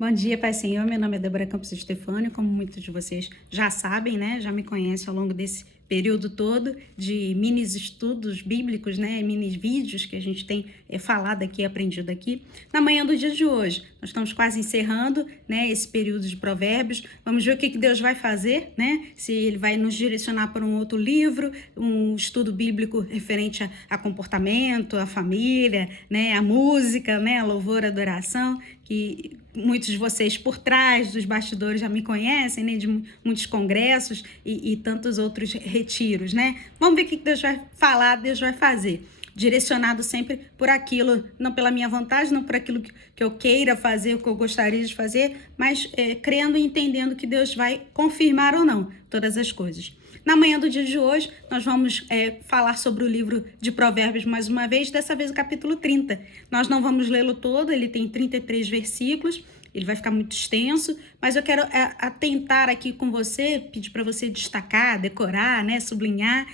Bom dia, Pai Senhor. Meu nome é Débora Campos Estefânio. Como muitos de vocês já sabem, né? Já me conhecem ao longo desse período todo de mini estudos bíblicos, né? Mini vídeos que a gente tem falado aqui, aprendido aqui. Na manhã do dia de hoje, nós estamos quase encerrando, né? Esse período de provérbios. Vamos ver o que Deus vai fazer, né? Se Ele vai nos direcionar para um outro livro, um estudo bíblico referente a comportamento, a família, né? A música, né? A louvor, a adoração, que muitos de vocês por trás dos bastidores já me conhecem, né, de muitos congressos e tantos outros retiros, né? Vamos ver o que Deus vai falar, Deus vai fazer. Direcionado sempre por aquilo, não pela minha vontade, não por aquilo que eu queira fazer, o que eu gostaria de fazer, mas crendo e entendendo que Deus vai confirmar ou não todas as coisas. Na manhã do dia de hoje, nós vamos falar sobre o livro de Provérbios mais uma vez, dessa vez o capítulo 30. Nós não vamos lê-lo todo, ele tem 33 versículos, ele vai ficar muito extenso, mas eu quero atentar aqui com você, pedir para você destacar, decorar, né, sublinhar,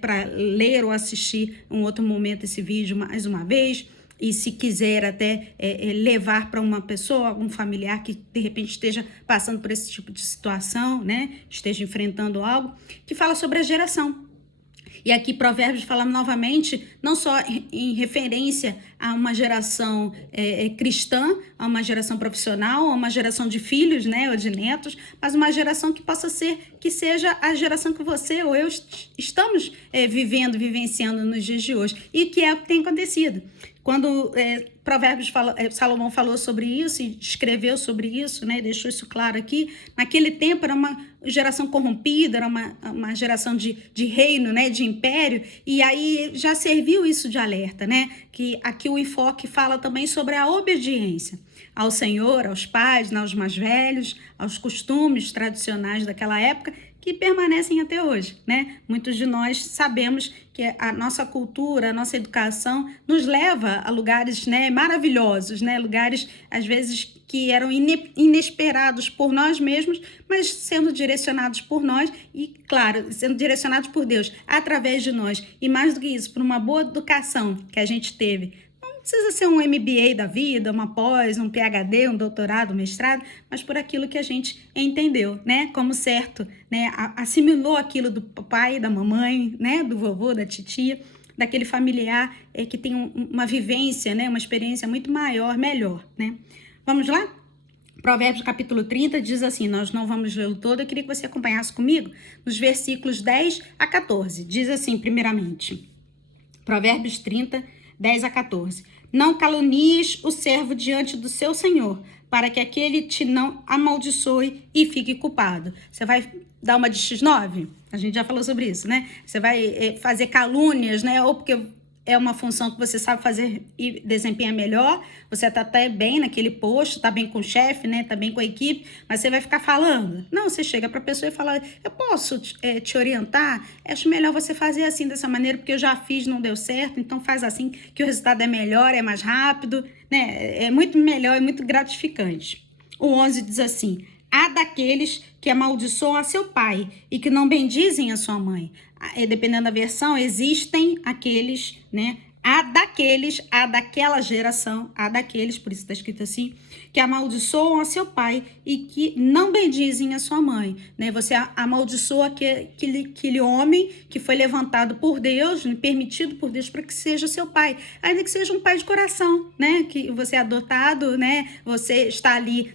para ler ou assistir um outro momento esse vídeo mais uma vez. E se quiser até levar para uma pessoa, algum familiar que de repente esteja passando por esse tipo de situação, né? Esteja enfrentando algo, que fala sobre a geração. E aqui Provérbios fala novamente, não só em referência a uma geração cristã, a uma geração profissional, a uma geração de filhos, né, ou de netos, mas uma geração que possa ser, que seja a geração que você ou eu estamos vivenciando nos dias de hoje. E que é o que tem acontecido. Quando Provérbios Salomão falou sobre isso e escreveu sobre isso, né, deixou isso claro aqui, naquele tempo era uma geração corrompida, era uma geração de reino, né, de império, e aí já serviu isso de alerta, né, que aqui o enfoque fala também sobre a obediência ao Senhor, aos pais, né, aos mais velhos, aos costumes tradicionais daquela época, que permanecem até hoje, né? Muitos de nós sabemos que a nossa cultura, a nossa educação nos leva a lugares, né, maravilhosos, né? Lugares, às vezes, que eram inesperados por nós mesmos, mas sendo direcionados por nós e, claro, sendo direcionados por Deus através de nós. E mais do que isso, por uma boa educação que a gente teve. Não precisa ser um MBA da vida, uma pós, um PhD, um doutorado, um mestrado, mas por aquilo que a gente entendeu, né? Como certo, né? Assimilou aquilo do papai, da mamãe, né? Do vovô, da titia, daquele familiar que tem uma vivência, né? Uma experiência muito maior, melhor, né? Vamos lá? Provérbios capítulo 30 diz assim, nós não vamos ler o todo, eu queria que você acompanhasse comigo, nos versículos 10 a 14. Diz assim, primeiramente, Provérbios 30, 10 a 14. Não calunies o servo diante do seu senhor, para que aquele te não amaldiçoe e fique culpado. Você vai dar uma de X9? A gente já falou sobre isso, né? Você vai fazer calúnias, né? Ou porque é uma função que você sabe fazer e desempenha melhor, você tá até bem naquele posto, tá bem com o chefe, né? Tá bem com a equipe, mas você vai ficar falando. Não, você chega para a pessoa e fala, eu posso te orientar? Acho melhor você fazer assim, dessa maneira, porque eu já fiz, não deu certo, então faz assim que o resultado é melhor, é mais rápido, né? É muito melhor, é muito gratificante. O 11 diz assim, há daqueles que amaldiçoam a seu pai e que não bendizem a sua mãe. Dependendo da versão, existem aqueles, né? Há daquela geração, há daqueles, por isso está escrito assim, que amaldiçoam a seu pai e que não bendizem a sua mãe, né? Você amaldiçoa aquele homem que foi levantado por Deus, permitido por Deus para que seja seu pai, ainda que seja um pai de coração, né? Que você é adotado, né? Você está ali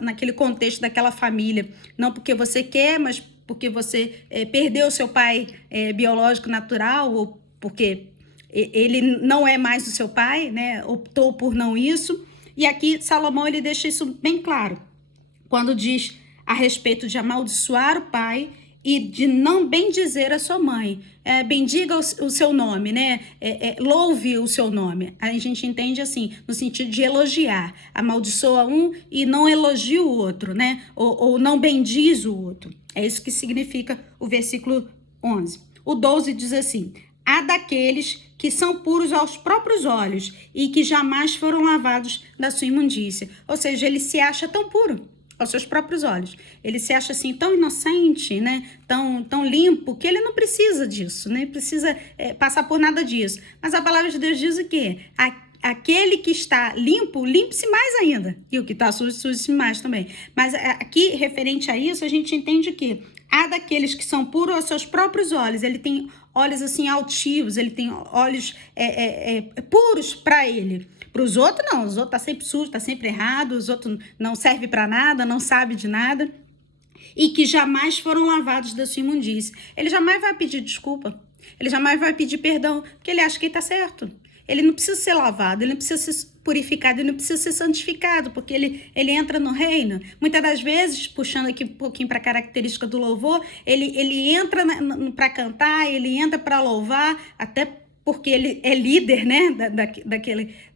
naquele contexto daquela família, não porque você quer, mas porque você perdeu seu pai biológico natural ou porque ele não é mais o seu pai, né? Optou por não isso. E aqui Salomão ele deixa isso bem claro, quando diz a respeito de amaldiçoar o pai e de não bendizer a sua mãe. Bendiga o seu nome, né? Louve o seu nome. A gente entende assim, no sentido de elogiar. Amaldiçoa um e não elogia o outro, né? Ou não bendiz o outro. É isso que significa o versículo 11. O 12 diz assim, há daqueles que são puros aos próprios olhos e que jamais foram lavados da sua imundícia. Ou seja, ele se acha tão puro aos seus próprios olhos. Ele se acha assim tão inocente, né? Tão limpo, que ele não precisa disso, né? Precisa passar por nada disso. Mas a palavra de Deus diz o quê? aquele que está limpo, limpe-se mais ainda. E o que está sujo, suje-se mais também. Mas aqui, referente a isso, a gente entende que há daqueles que são puros aos seus próprios olhos. Ele tem olhos assim altivos, ele tem olhos puros para ele. Para os outros, não. Os outros tá sempre sujo, tá sempre errado. Os outros não servem para nada, não sabem de nada. E que jamais foram lavados da sua imundície. Ele jamais vai pedir desculpa. Ele jamais vai pedir perdão, porque ele acha que ele está certo. Ele não precisa ser lavado, ele não precisa ser purificado, ele não precisa ser santificado, porque ele entra no reino. Muitas das vezes, puxando aqui um pouquinho para a característica do louvor, ele entra para cantar, ele entra para louvar, até porque ele é líder, né,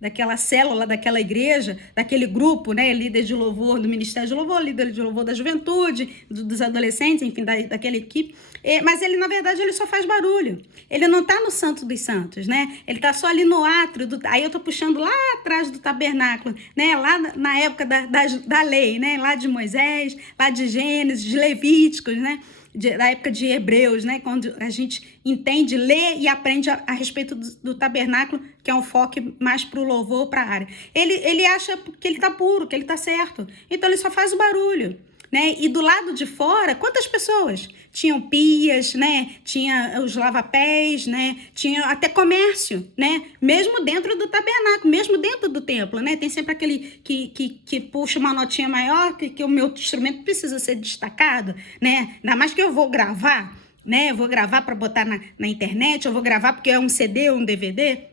daquela célula, daquela igreja, daquele grupo, né, líder de louvor do Ministério de Louvor, líder de louvor da juventude, dos adolescentes, enfim, daquela equipe. Mas ele, na verdade, ele só faz barulho. Ele não está no Santo dos Santos, né? Ele está só ali no átrio. Aí eu estou puxando lá atrás do tabernáculo, né? Lá na época da lei, né? Lá de Moisés, lá de Gênesis, de Levíticos, né? Da época de Hebreus, né? Quando a gente entende, lê e aprende a respeito do tabernáculo, que é um foco mais para o louvor, para a área. Ele acha que ele está puro, que ele está certo. Então ele só faz o barulho, né? E do lado de fora, quantas pessoas? Tinham pias, né? Tinha os lavapés, né? Tinha até comércio, né? Mesmo dentro do tabernáculo, mesmo dentro do templo, né? Tem sempre aquele que puxa uma notinha maior, que o meu instrumento precisa ser destacado, né? Ainda mais que eu vou gravar, né? Eu vou gravar para botar na internet, eu vou gravar porque é um CD ou um DVD,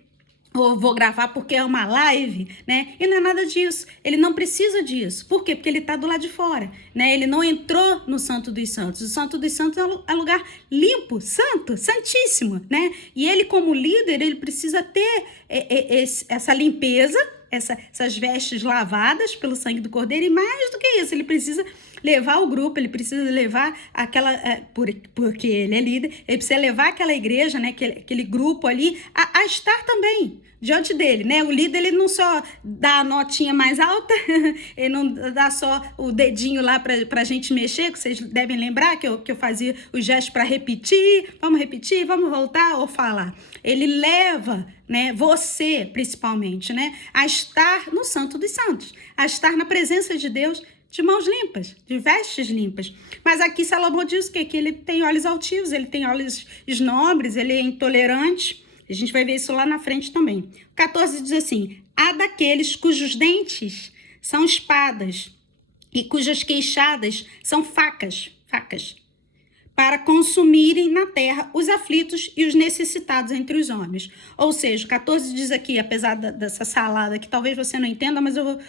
ou vou gravar porque é uma live, né? E não é nada disso. Ele não precisa disso. Por quê? Porque ele está do lado de fora, né? Ele não entrou no Santo dos Santos. O Santo dos Santos é um lugar limpo, santo, santíssimo, né? E ele, como líder, ele precisa ter essa limpeza, essas vestes lavadas pelo sangue do Cordeiro, e mais do que isso, ele precisa levar o grupo, ele precisa levar aquela, porque ele é líder, ele precisa levar aquela igreja, né, aquele grupo ali, a estar também diante dele, né? O líder, ele não só dá a notinha mais alta, ele não dá só o dedinho lá pra gente mexer, que vocês devem lembrar que eu fazia os gestos para repetir, vamos voltar ou falar. Ele leva, né, você principalmente, né, a estar no Santo dos Santos, a estar na presença de Deus de mãos limpas, de vestes limpas. Mas aqui Salomão diz que ele tem olhos altivos, ele tem olhos esnobres, ele é intolerante. A gente vai ver isso lá na frente também. 14 diz assim: há daqueles cujos dentes são espadas e cujas queixadas são facas, para consumirem na terra os aflitos e os necessitados entre os homens. Ou seja, o 14 diz aqui, apesar dessa salada que talvez você não entenda, mas eu vou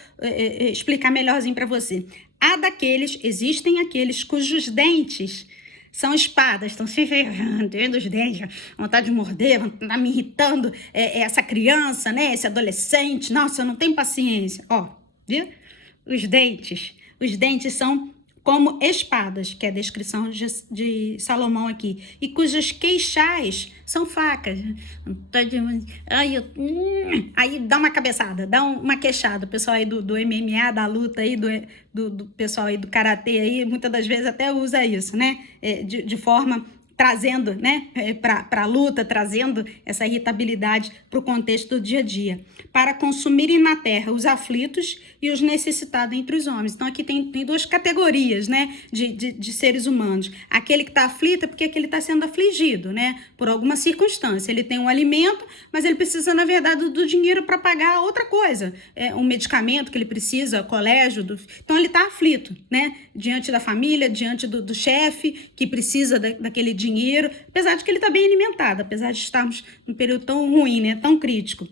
explicar melhorzinho para você. Há daqueles, existem aqueles cujos dentes são espadas, estão se ferrando, os dentes, vontade de morder, tá me irritando, essa criança, né, esse adolescente, nossa, eu não tenho paciência. Ó, viu? Os dentes são como espadas, que é a descrição de Salomão aqui, e cujos queixais são facas. Aí dá uma cabeçada, dá uma queixada. O pessoal aí do MMA, da luta aí, do pessoal aí do karatê aí, muitas das vezes até usa isso, né? De forma trazendo, né, para a luta, trazendo essa irritabilidade para o contexto do dia a dia, para consumirem na terra os aflitos e os necessitados entre os homens. Então aqui tem duas categorias, né, de seres humanos. Aquele que está aflito é porque aquele está sendo afligido, né, por alguma circunstância. Ele tem um alimento, mas ele precisa, na verdade, do dinheiro para pagar outra coisa, um medicamento que ele precisa, colégio. Então ele está aflito, né, diante da família, diante do chefe, que precisa daquele dinheiro, apesar de que ele está bem alimentado, apesar de estarmos num período tão ruim, né, tão crítico.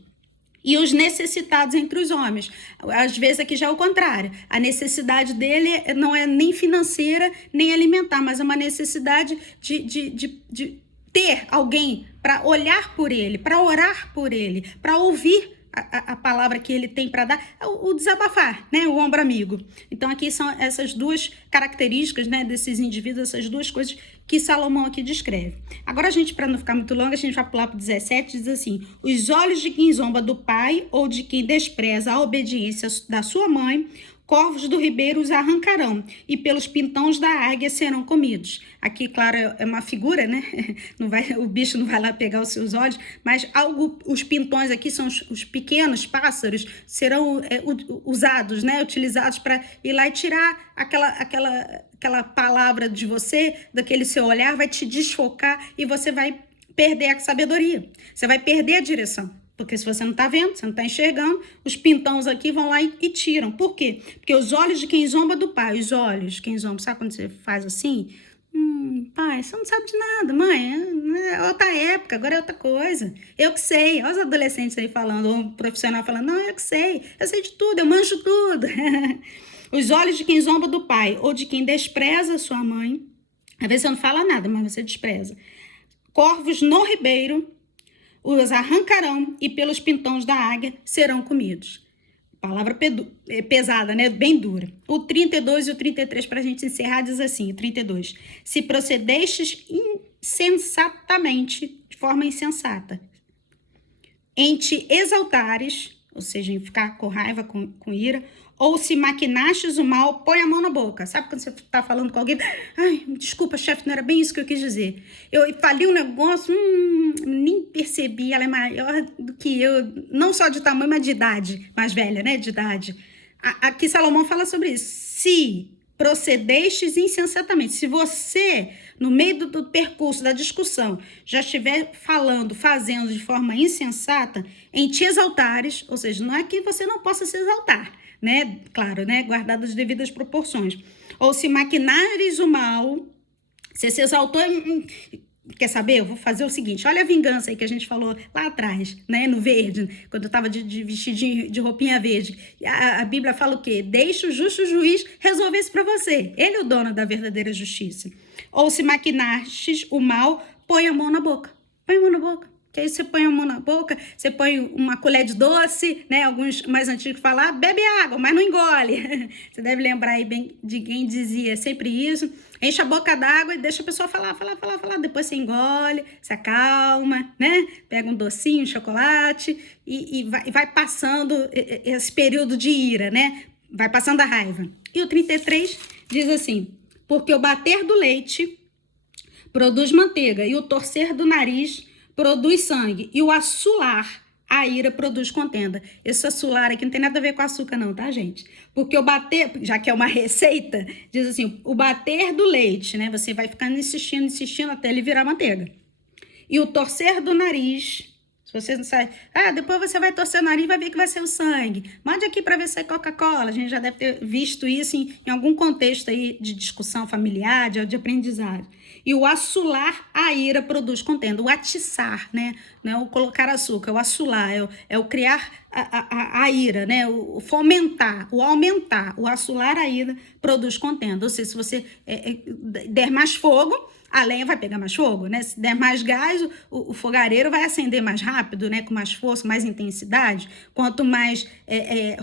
E os necessitados entre os homens. Às vezes aqui já é o contrário. A necessidade dele não é nem financeira, nem alimentar, mas é uma necessidade de ter alguém para olhar por ele, para orar por ele, para ouvir a palavra que ele tem para dar, o desabafar, né? O ombro amigo. Então aqui são essas duas características, né, desses indivíduos, essas duas coisas que Salomão aqui descreve. Agora a gente, para não ficar muito longa, a gente vai pular para o 17, diz assim: os olhos de quem zomba do pai ou de quem despreza a obediência da sua mãe Corvos do ribeiro os arrancarão, e pelos pintões da águia serão comidos. Aqui, claro, é uma figura, né? Não vai, o bicho não vai lá pegar os seus olhos, mas os pintões aqui são os pequenos pássaros, serão usados, né? Utilizados para ir lá e tirar aquela palavra de você, daquele seu olhar, vai te desfocar e você vai perder a sabedoria. Você vai perder a direção. Porque se você não está vendo, você não está enxergando, os pintões aqui vão lá e tiram. Por quê? Porque os olhos de quem zomba do pai, os olhos de quem zomba, sabe quando você faz assim? Pai, você não sabe de nada, mãe, é outra época, agora é outra coisa. Eu que sei, olha os adolescentes aí falando, ou um profissional falando, não, eu que sei de tudo, eu manjo tudo. Os olhos de quem zomba do pai, ou de quem despreza sua mãe, às vezes você não fala nada, mas você despreza. Corvos no ribeiro os arrancarão e pelos pintões da águia serão comidos. Palavra pesada, né? Bem dura. O 32 e o 33, para a gente encerrar, diz assim, o 32. Se procedestes insensatamente, de forma insensata, em te exaltares, ou seja, em ficar com raiva, com ira, ou se maquinastes o mal, põe a mão na boca. Sabe quando você está falando com alguém? Ai, desculpa, chefe, não era bem isso que eu quis dizer. Eu falei um negócio, nem percebi, ela é maior do que eu, não só de tamanho, mas de idade, mais velha, né, de idade. Aqui Salomão fala sobre isso. Se procedestes insensatamente, se você, no meio do percurso, da discussão, já estiver falando, fazendo de forma insensata, em te exaltares, ou seja, não é que você não possa se exaltar, né? Claro, né? Guardadas as devidas proporções. Ou se maquinares o mal, você se exaltou. Quer saber? Eu vou fazer o seguinte: olha a vingança aí que a gente falou lá atrás, né? No verde, quando eu estava de vestidinho de roupinha verde. A Bíblia fala o quê? Deixa o justo juiz resolver isso para você. Ele é o dono da verdadeira justiça. Ou se maquinastes o mal, põe a mão na boca. Põe a mão na boca. Que aí você põe a mão na boca, você põe uma colher de doce, né? Alguns mais antigos falam, bebe água, mas não engole. Você deve lembrar aí bem de quem dizia sempre isso. Enche a boca d'água e deixa a pessoa falar. Depois você engole, se acalma, né? Pega um docinho, um chocolate e vai passando esse período de ira, né? Vai passando a raiva. E o 33 diz assim, porque o bater do leite produz manteiga e o torcer do nariz produz sangue, e o assolar, a ira, produz contenda. Esse assolar aqui não tem nada a ver com açúcar não, tá, gente? Porque o bater, já que é uma receita, diz assim, o bater do leite, né? Você vai ficando insistindo até ele virar manteiga. E o torcer do nariz, se você não sabe, depois você vai torcer o nariz e vai ver que vai ser o sangue. Mande aqui para ver se é Coca-Cola. A gente já deve ter visto isso em algum contexto aí de discussão familiar, de aprendizagem. E o assolar a ira produz contenda. O atiçar, né? Não é o colocar açúcar, o assolar, é o criar a ira, né? O fomentar, o aumentar. O assolar a ira produz contenda. Ou seja, se você der mais fogo, a lenha vai pegar mais fogo, né? Se der mais gás, o fogareiro vai acender mais rápido, né? Com mais força, mais intensidade. Quanto mais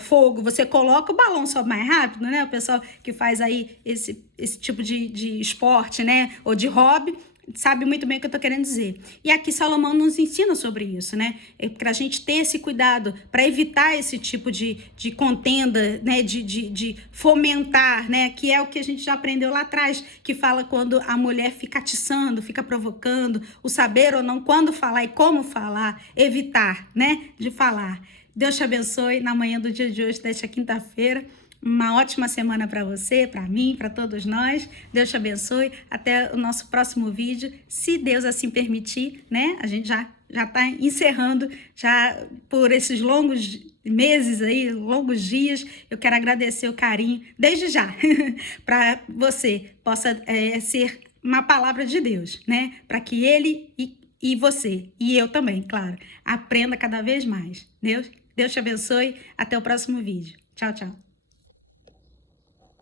fogo você coloca, o balão sobe mais rápido, né? O pessoal que faz aí esse tipo de esporte, né? Ou de hobby, sabe muito bem o que eu tô querendo dizer. E aqui Salomão nos ensina sobre isso, né? Para a gente ter esse cuidado, para evitar esse tipo de contenda, né? De fomentar, né? Que é o que a gente já aprendeu lá atrás, que fala quando a mulher fica atiçando, fica provocando, o saber ou não, quando falar e como falar, evitar, né? De falar. Deus te abençoe na manhã do dia de hoje, desta quinta-feira. Uma ótima semana para você, para mim, para todos nós. Deus te abençoe. Até o nosso próximo vídeo, se Deus assim permitir, né? A gente já está encerrando já por esses longos meses aí, longos dias. Eu quero agradecer o carinho, desde já, para você possa ser uma palavra de Deus, né? Para que ele e você, e eu também, claro, aprenda cada vez mais. Deus te abençoe. Até o próximo vídeo. Tchau, tchau.